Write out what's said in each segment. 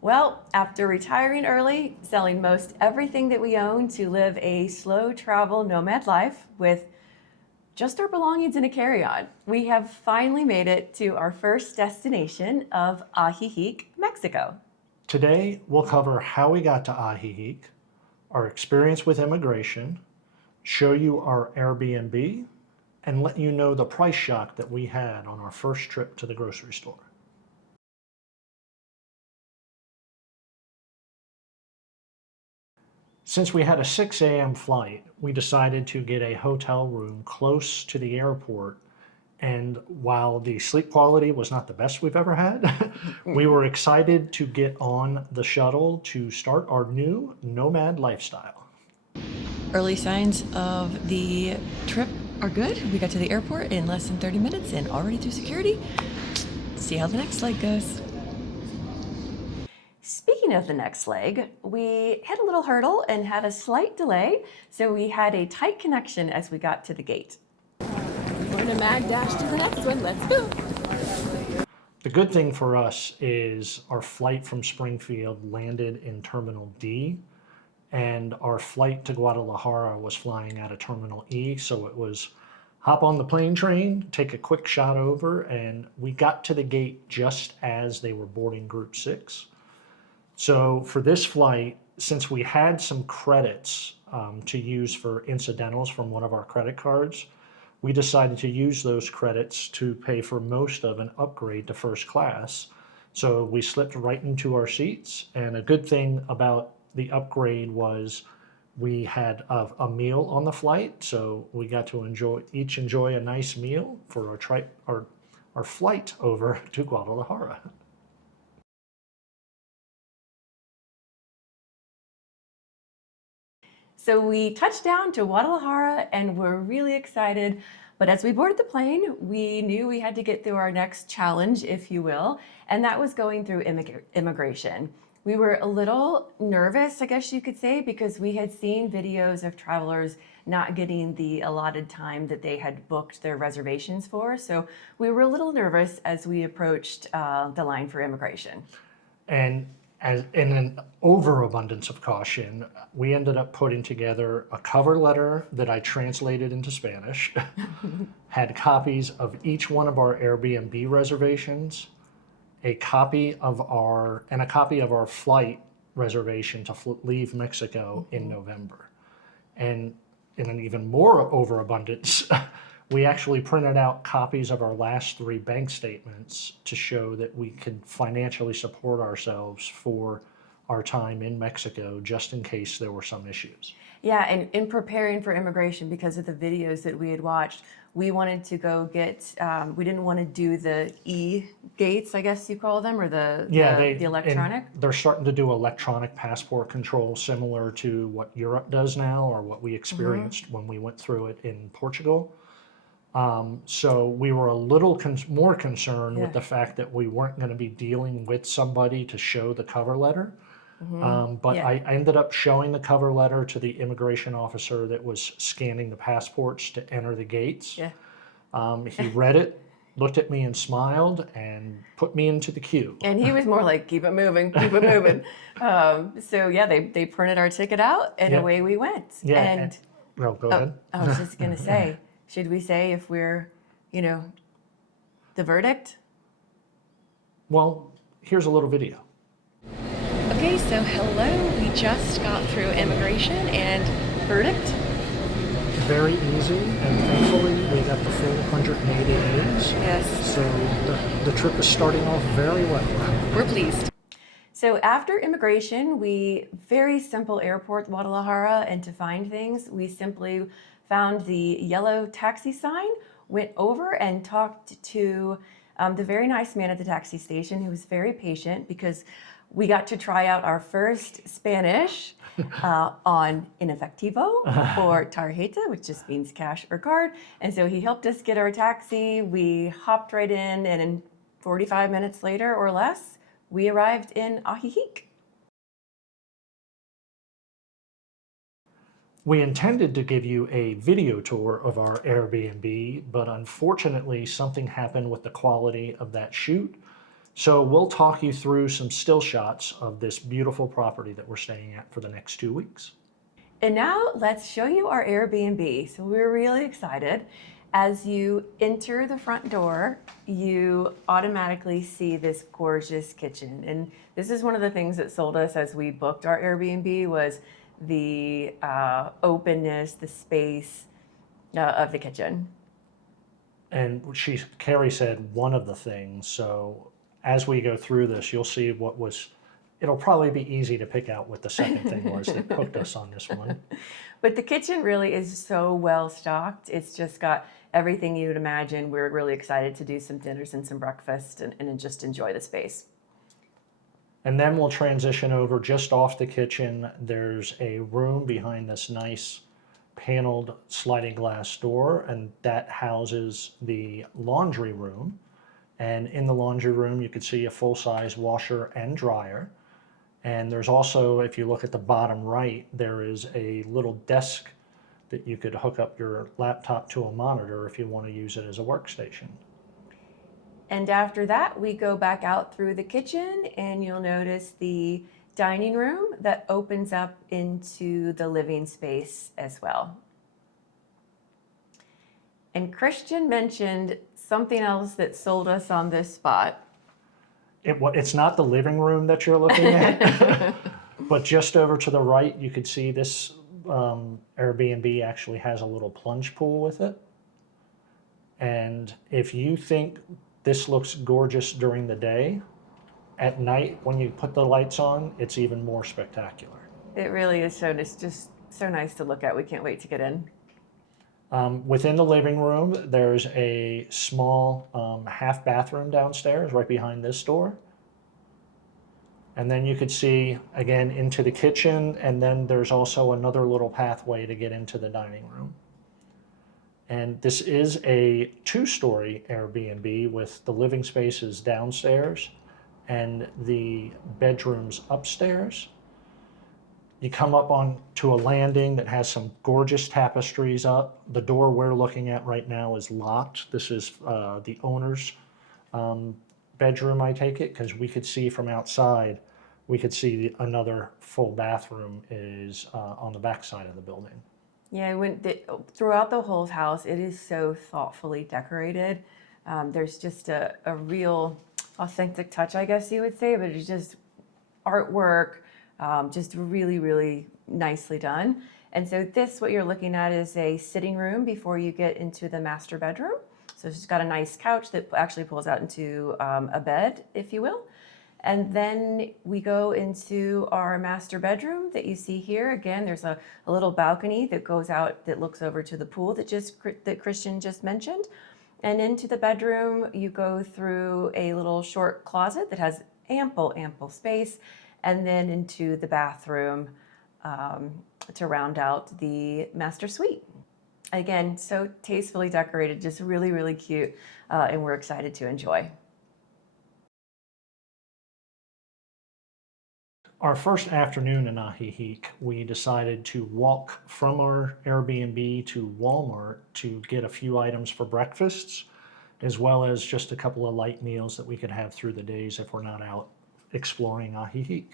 Well, after retiring early, selling most everything that we own to live a slow travel nomad life with just our belongings in a carry-on, we have finally made it to our first destination of Ajijic, Mexico. Today, we'll cover how we got to Ajijic, our experience with immigration, show you our Airbnb, and let you know the price shock that we had on our first trip to the grocery store. Since we had a 6 a.m. flight, we decided to get a hotel room close to the airport. And while the sleep quality was not the best we've ever had, we were excited to get on the shuttle to start our new nomad lifestyle. Early signs of the trip are good. We got to the airport in less than 30 minutes and already through security. See how the next leg goes. Speaking of the next leg, we hit a little hurdle and had a slight delay, so we had a tight connection as we got to the gate. We're gonna mag dash to the next one. Let's go. The good thing for us is our flight from Springfield landed in Terminal D, and our flight to Guadalajara was flying out of Terminal E, so it was hop on the plane train, take a quick shot over, and we got to the gate just as they were boarding Group 6. So for this flight, since we had some credits to use for incidentals from one of our credit cards, we decided to use those credits to pay for most of an upgrade to first class. So we slipped right into our seats, and a good thing about the upgrade was we had a meal on the flight, so we got to enjoy a nice meal for our flight over to Guadalajara. So we touched down to Guadalajara and we're really excited. But as we boarded the plane, we knew we had to get through our next challenge, if you will, and that was going through immigration. We were a little nervous, I guess you could say, because we had seen videos of travelers not getting the allotted time that they had booked their reservations for. So we were a little nervous as we approached the line for immigration. And as in an overabundance of caution, we ended up putting together a cover letter that I translated into Spanish, had copies of each one of our Airbnb reservations, a copy of our flight reservation to leave Mexico in November. And in an even more overabundance, we actually printed out copies of our last 3 bank statements to show that we could financially support ourselves for our time in Mexico, just in case there were some issues. Yeah, and in preparing for immigration, because of the videos that we had watched, we wanted to go get, we didn't want to do the e-gates, I guess you call them, or the electronic. They're starting to do electronic passport control, similar to what Europe does now, or what we experienced when we went through it in Portugal. So we were a little more concerned with the fact that we weren't going to be dealing with somebody to show the cover letter. But I ended up showing the cover letter to the immigration officer that was scanning the passports to enter the gates. He read it, looked at me and smiled, and put me into the queue. And he was more like, keep it moving, keep it moving. So yeah, they printed our ticket out and away we went. Yeah, and well, go ahead. I was just going to say, should we say if we're, the verdict? Well, here's a little video. Okay, so hello. We just got through immigration and verdict. Very easy, and thankfully we got the full 180 days. Yes. So the trip is starting off very well. We're pleased. So after immigration, very simple airport, Guadalajara, and to find things, we simply found the yellow taxi sign, went over and talked to the very nice man at the taxi station who was very patient, because we got to try out our first Spanish on in efectivo or tarjeta, which just means cash or card. And so he helped us get our taxi. We hopped right in, and in 45 minutes later or less, we arrived in Ajijic. We intended to give you a video tour of our Airbnb, but unfortunately something happened with the quality of that shoot. So we'll talk you through some still shots of this beautiful property that we're staying at for the next 2 weeks. And now let's show you our Airbnb. So we're really excited. As you enter the front door, you automatically see this gorgeous kitchen. And this is one of the things that sold us as we booked our Airbnb was the openness, the space of the kitchen. And Carrie said one of the things, so as we go through this, you'll see it'll probably be easy to pick out what the second thing was that hooked us on this one. But the kitchen really is so well stocked. It's just got everything you would imagine. We're really excited to do some dinners and some breakfast and just enjoy the space. And then we'll transition over just off the kitchen. There's a room behind this nice paneled sliding glass door, and that houses the laundry room. And in the laundry room, you can see a full-size washer and dryer. And there's also, if you look at the bottom right, there is a little desk that you could hook up your laptop to a monitor if you want to use it as a workstation. And after that, we go back out through the kitchen, and you'll notice the dining room that opens up into the living space as well. And Christian mentioned something else that sold us on this spot. It's not the living room that you're looking at, but just over to the right, you could see this Airbnb actually has a little plunge pool with it. And if you think this looks gorgeous during the day, at night when you put the lights on, it's even more spectacular. It really is it's just so nice to look at. We can't wait to get in. Within the living room, there's a small half bathroom downstairs right behind this door. And then you could see, again, into the kitchen, and then there's also another little pathway to get into the dining room. And this is a 2-story Airbnb with the living spaces downstairs and the bedrooms upstairs. You come up onto a landing that has some gorgeous tapestries up. The door we're looking at right now is locked. This is the owner's bedroom, I take it, because we could see from outside, we could see another full bathroom is on the back side of the building. Yeah, throughout the whole house, it is so thoughtfully decorated. There's just a real authentic touch, I guess you would say, but it's just artwork, just really, really nicely done. And so what you're looking at is a sitting room before you get into the master bedroom. So it's got a nice couch that actually pulls out into a bed, if you will. And then we go into our master bedroom that you see here. Again, there's a little balcony that goes out that looks over to the pool that Christian just mentioned. And into the bedroom, you go through a little short closet that has ample space, and then into the bathroom to round out the master suite. Again, so tastefully decorated, just really, really cute, and we're excited to enjoy. Our first afternoon in Ajijic, we decided to walk from our Airbnb to Walmart to get a few items for breakfasts, as well as just a couple of light meals that we could have through the days if we're not out exploring Ajijic.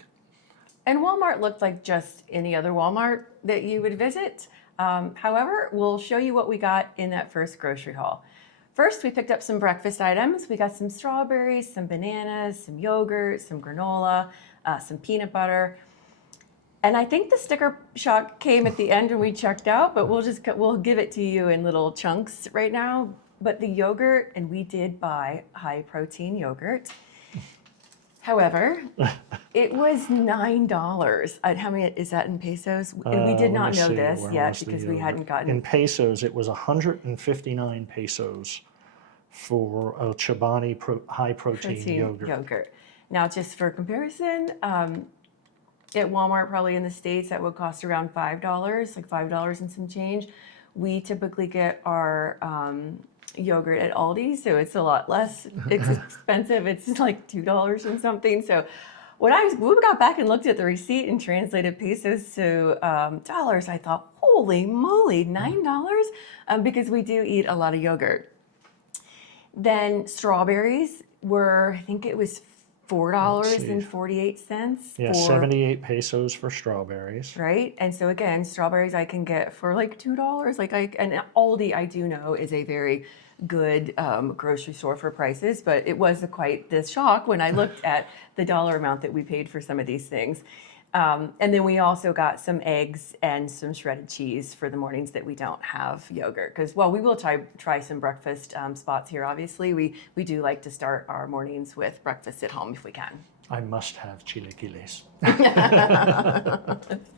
And Walmart looked like just any other Walmart that you would visit. However, we'll show you what we got in that first grocery haul. First, we picked up some breakfast items. We got some strawberries, some bananas, some yogurt, some granola, some peanut butter. And I think the sticker shock came at the end when we checked out, but we'll give it to you in little chunks right now. But the yogurt, and we did buy high protein yogurt. However, it was $9. How many is that in pesos? And we did not know this yet because we hadn't gotten. In pesos, it was 159 pesos for a Chobani high protein yogurt. Now, just for comparison, at Walmart, probably in the States, that would cost around $5, like $5 and some change. We typically get our yogurt at Aldi, so it's a lot less expensive. It's like $2 and something. So when we got back and looked at the receipt and translated pesos to dollars, I thought, holy moly, $9? Because we do eat a lot of yogurt. Then strawberries were, I think it was $4.48 Yeah, for 78 pesos for strawberries. right? And so again, strawberries I can get for like $2. And Aldi I do know is a very good grocery store for prices, but it was quite this shock when I looked at the dollar amount that we paid for some of these things. And then we also got some eggs and some shredded cheese for the mornings that we don't have yogurt. Because we will try some breakfast spots here. Obviously, we do like to start our mornings with breakfast at home if we can. I must have chilaquiles.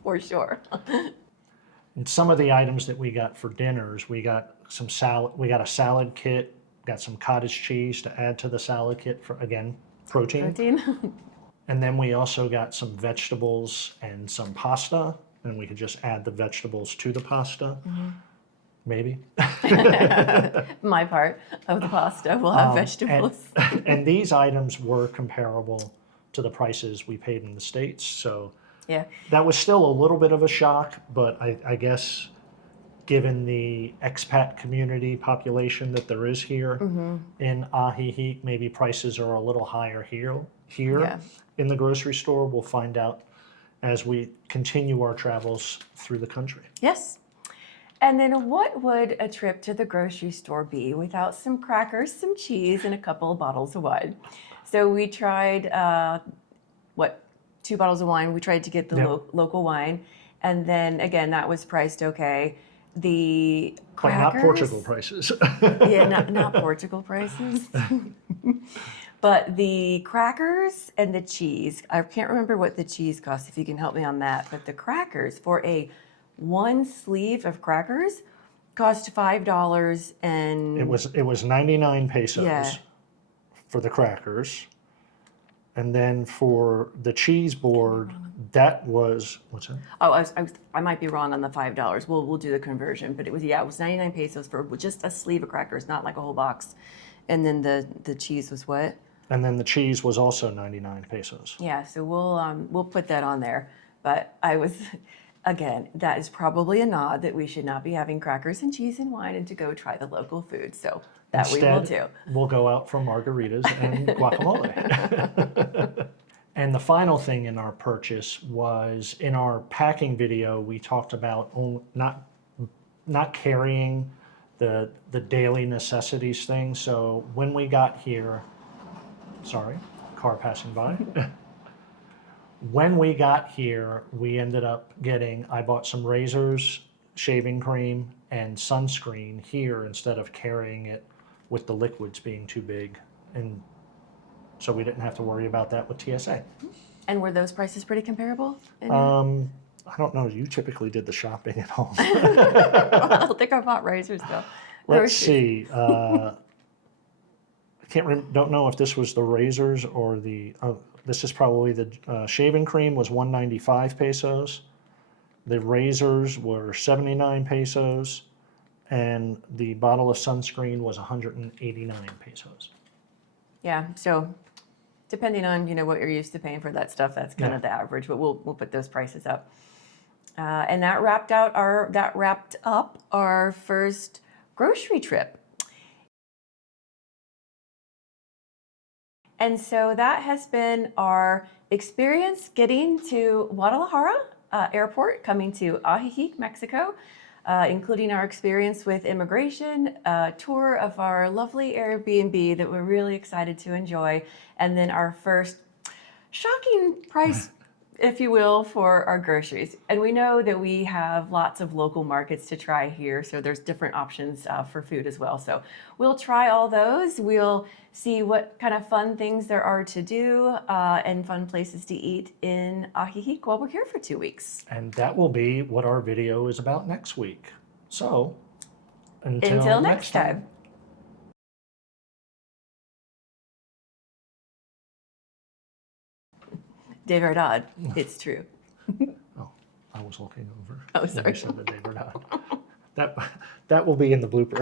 For sure. And some of the items that we got for dinners, we got some salad. We got a salad kit. Got some cottage cheese to add to the salad kit for, again, protein. Protein. And then we also got some vegetables and some pasta, and we could just add the vegetables to the pasta. Maybe. My part of the pasta will have vegetables. And these items were comparable to the prices we paid in the States. So Yeah. that was still a little bit of a shock, but I guess given the expat community population that there is here in Ajijic, maybe prices are a little higher here Yeah. in the grocery store. We'll find out as we continue our travels through the country. Yes. And then what would a trip to the grocery store be without some crackers, some cheese, and a couple of bottles of wine? So we tried, 2 bottles of wine. We tried to get the local wine. And then again, that was priced okay. The But not crackers, Portugal prices. yeah, not Portugal prices. But the crackers and the cheese, I can't remember what the cheese cost, if you can help me on that. But the crackers, for one sleeve of crackers, cost $5 and It was 99 pesos Yeah. for the crackers. And then for the cheese board, that was, what's that? oh, I might be wrong on the $5. We'll do the conversion, but it was 99 pesos for just a sleeve of crackers, not like a whole box. And then the cheese was what? And then the cheese was also 99 pesos. Yeah, so we'll put that on there. But again, that is probably a nod that we should not be having crackers and cheese and wine and to go try the local food. So that we will do. We'll go out for margaritas and guacamole. And the final thing in our purchase was in our packing video, we talked about not carrying the daily necessities thing. So when we got here, sorry, car passing by. When we got here, we ended up I bought some razors, shaving cream, and sunscreen here instead of carrying it with the liquids being too big. And so we didn't have to worry about that with TSA. And were those prices pretty comparable? I don't know. You typically did the shopping at home. I don't think I bought razors though. Let's see. Don't know if this was the razors or this is probably the shaving cream was 195 pesos. The razors were 79 pesos. And the bottle of sunscreen was 189 pesos. Yeah, so depending on what you're used to paying for that stuff, that's kind of the average. But we'll put those prices up. And that wrapped up our first grocery trip. And so that has been our experience getting to Guadalajara Airport, coming to Ajijic, Mexico, including our experience with immigration, a tour of our lovely Airbnb that we're really excited to enjoy, and then our first shocking price, if you will, for our groceries. And we know that we have lots of local markets to try here, so there's different options for food as well. So we'll try all those. We'll see what kind of fun things there are to do and fun places to eat in Ajijic while we're here for 2 weeks. And that will be what our video is about next week. So until next time. De verdad, it's true. Oh, I was looking over. Oh, sorry. You said the de verdad. That will be in the blooper.